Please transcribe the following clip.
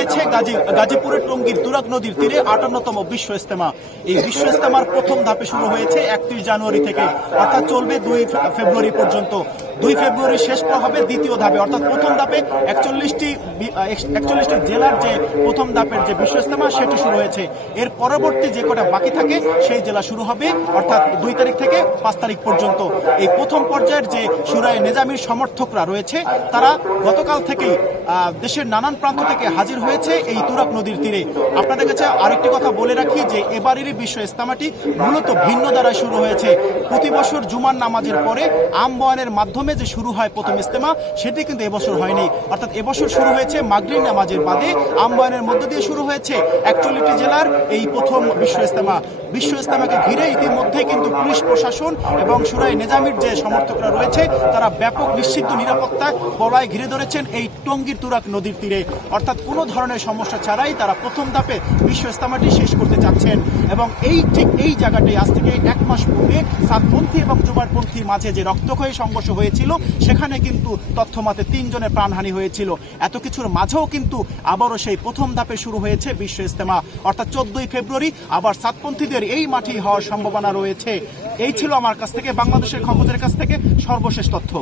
হয়েছে গাজী গাজীপুরের টঙ্গীর তুরাগ নদীর তীরে আটান্নতম বিশ্ব ইস্তেমা এই বিশ্ব ইস্তেমার প্রথম ধাপে শুরু হয়েছে একত্রিশ জানুয়ারি থেকে। অর্থাৎ চলবে দুই ফেব্রুয়ারি পর্যন্ত। দুই ফেব্রুয়ারি শেষ হবে দ্বিতীয় ধাপে, অর্থাৎ প্রথম ধাপে একচল্লিশটি একচল্লিশটি জেলার যে প্রথম ধাপের যে বিশ্ব ইস্তেমা সেটি শুরু হয়েছে। এর পরবর্তী যে কটা বাকি থাকে, সেই জেলা শুরু হবে, অর্থাৎ দুই তারিখ থেকে পাঁচ তারিখ পর্যন্ত। এই প্রথম পর্যায়ের যে সুরায় নেজামির সমর্থকরা রয়েছে, তারা গতকাল থেকেই দেশের নানান প্রান্ত থেকে হাজির হয়েছে এই তুরাক নদীর তীরে। আপনাদের কাছে আরেকটি কথা বলে রাখি যে এবারের বিশ্ব ইস্তামাটি মূলত ভিন্ন দ্বারা শুরু হয়েছে। প্রতি বছর জুমার নামাজের পরে আম বয়ানের মাধ্যমে যে শুরু হয় প্রথম ইস্তেমা সেটি কিন্তু এবছর হয়নি। অর্থাৎ এবছর শুরু হয়েছে মাগরিব নামাজের বাদে আম বয়ানের মধ্য দিয়ে শুরু হয়েছে একচল্লিশটি জেলার এই প্রথম বিশ্ব ইস্তেমা বিশ্ব ইস্তেমাকে ঘিরে ইতিমধ্যে কিন্তু পুলিশ প্রশাসন এবং সুরাই নেজামির যে সমর্থকরা রয়েছে, তারা ব্যাপক নিশ্চিত নিরাপত্তা বলয় ঘিরে ধরেছেন এই টঙ্গীর তুরাক নদীর তীরে। অর্থাৎ কোনো ধরনের সমস্যা ছাড়াই তারা প্রথম ধাপে বিশ্ব ইস্তেমাটি শেষ করতে চাচ্ছেন এবং এই ঠিক এই জায়গাটি আজ থেকে এক মাস পূর্বে সাতপন্থী এবং জুবারপন্থীর মাঝে যে রক্তক্ষয়ী সংঘর্ষ হয়েছিল, সেখানে কিন্তু তথ্য মতে তিনজনের প্রাণহানি হয়েছিল। এত কিছুর মাঝেও কিন্তু আবারও সেই প্রথম ধাপে শুরু হয়েছে বিশ্ব ইস্তেমা অর্থাৎ চোদ্দই ফেব্রুয়ারি আবার সাতপন্থীদের এই মাঠেই হওয়ার সম্ভাবনা রয়েছে। এই ছিল আমার কাছ থেকে, বাংলাদেশের খবরের কাছ থেকে সর্বশেষ তথ্য।